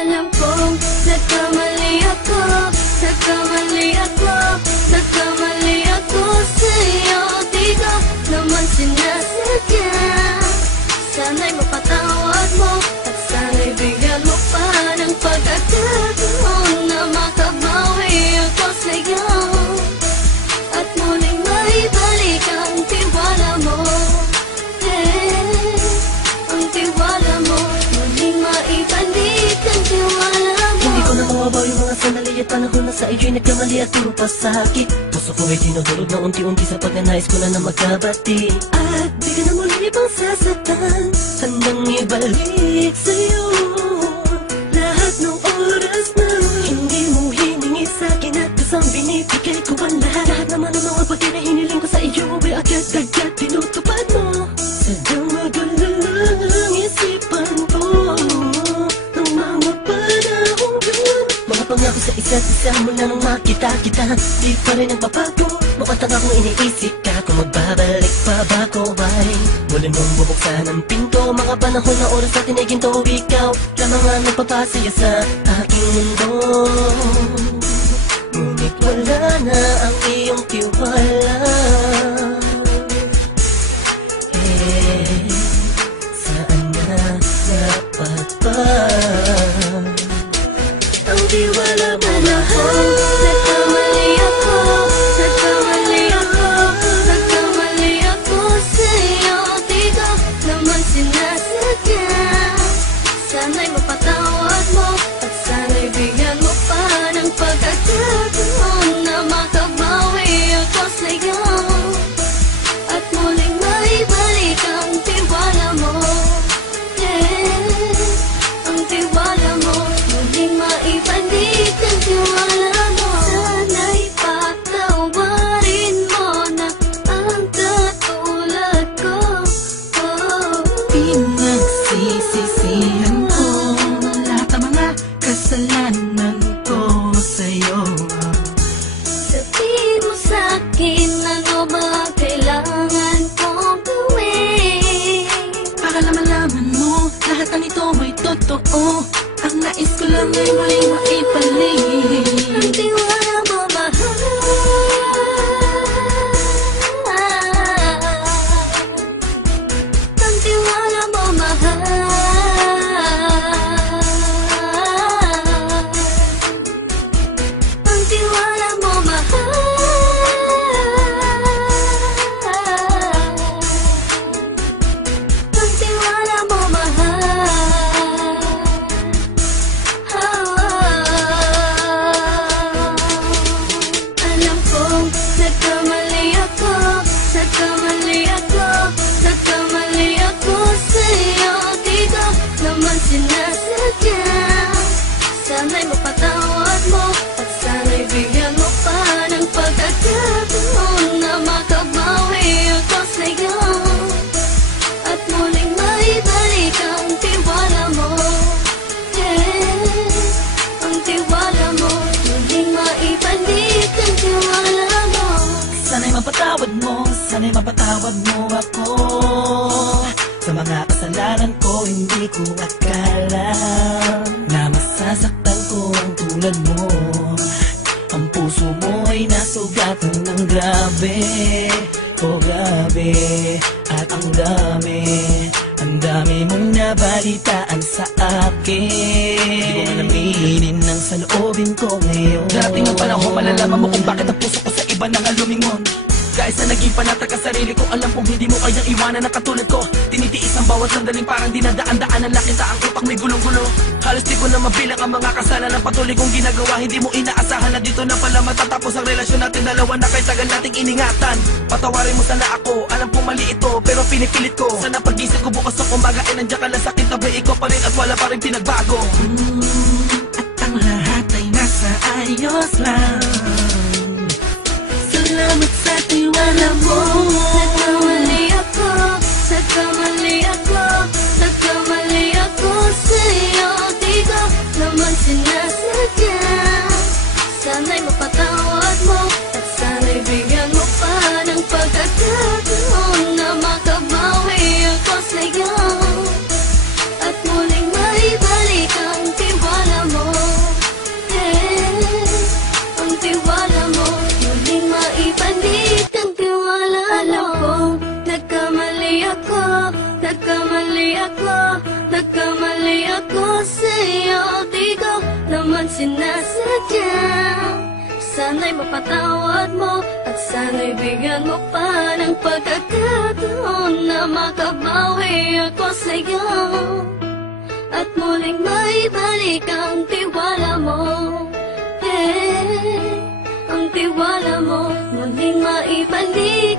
Alam kong nagkamali ako, nagkamali ako, nagkamali ako sa'yo. Di ko naman sinasadya. Sana'y mapatawad mo at sana'y bigyan mo pa ng pagkakataon na makabawi ako sa'yo at muling maibalik ang tiwala mo. Ang tiwala mo, muling maibalik ang tiwala mo. Hindi ko na mawabaw yung mga sandali at panahon na sa iyo'y nagkamali at puro pasakit. Puso ko ay dinudurog na unti-unti sa pagnanais ko na magkabati. At di ka na muli pang sasaktan, handang ibalik sa'yo lahat ng oras na hindi mo hiningi sa'kin at kusang binibigay ko ang lahat. Lahat naman ng mga bagay na hiniling ko sa iyo ay agad-agad tinutupad mo. Sadyang magulo lang isipan ko ng mga panahon yun. Mga pangako sa isa't isa mula nung makita kita, di pa rin nagbabago. Mapatang akong iniisip ka kung magbabalik pa ba ko ay muli mong bubuksan ang pinto. Mga panahon na oras natin ay ginto, ikaw lamang ang nagpapasaya sa aking mundo. Ngunit wala na ang iyong tiwala. Saan na dapat ba ang tiwala mo mahal? Nagkamali ako, nagkamali ako, nagkamali ako sa'yo. Di ko naman sinasadya. Sana'y mapatawad mo at sana'y bigyan mo pa ng pagkakataon na makabawi ako sa'yo at muling maibalik ang tiwala mo. Ang tiwala mo, muling maibalik ang tiwala mo. Sana'y patawarin mo na ang katulad ko. Pinagsisisihan ko lahat ng mga kasalanan ko sa'yo. Sabihin mo sa'kin ano ba kailangan kong gawin Para malaman mo lahat ng ito ay totoo. Ang nais ko lang ay muling maibalik ang tiwala mo, mahal. Ang tiwala mo, mahal. Ang tiwala mo, mahal. Ang tiwala mo, mahal. Alam kong nagkamali ako, nagkamali ako, nagkamali ako sa'yo. Di ko naman sinasadya. Sana'y mapatawad mo at sana'y bigyan mo pa ng pagkakataon na makabawi ako sa'yo at muling maibalik ang tiwala mo. Ang tiwala mo, muling maibalik ang tiwala mo. Sana'y mapatawad mo ako sa mga kasalanan ko. Hindi ko akala na masasaktan ko ang tulad mo. Ang puso mo ay nasugatan ng grabe, oh grabe. At ang dami mong nabalitaan sa akin. Di ko man aminin ang saloobin ko ngayon. Darating ang panahon, malalaman mo kung bakit ang puso ko sa iba nang alumingon. Dahil sa naging panatag ka sarili ko, alam kong hindi mo kayang iwanan na katulad ko. Tinitiis ang bawat sandaling parang dinadaan-daan ang lakita ang utak may gulong-gulo. Halos di ko na mabilang ang mga kasalanan patuloy kong ginagawa. Hindi mo inaasahan na dito na pala matatapos ang relasyon natin dalawa na kahit tagal nating iningatan. Patawarin mo sana ako, alam kong mali ito pero pinipilit ko. Sana pag-isip ko bukas ng kumbaga ay nandiyan ka lang sa kitabi. Ikaw pa rin at wala pa rin pinagbago. At ang lahat ay nasa ayos lang. Salamat sa tiwala mo. Nagkamali ako, nagkamali ako, nagkamali ako sa'yo. Di ko naman sinasadya. Sana'y mapatawad mo at sana'y bigyan mo pa ng pagkakataon na makabawi ako sa'yo at muling maibalik ang mo. Nagkamali ako sa'yo, di ko naman sinasadya. Sana'y mapatawad mo at sana'y bigyan mo pa ng pagkakataon na makabawi ako sa'yo at muling maibalik ang tiwala mo. Ang tiwala mo muling maibalik.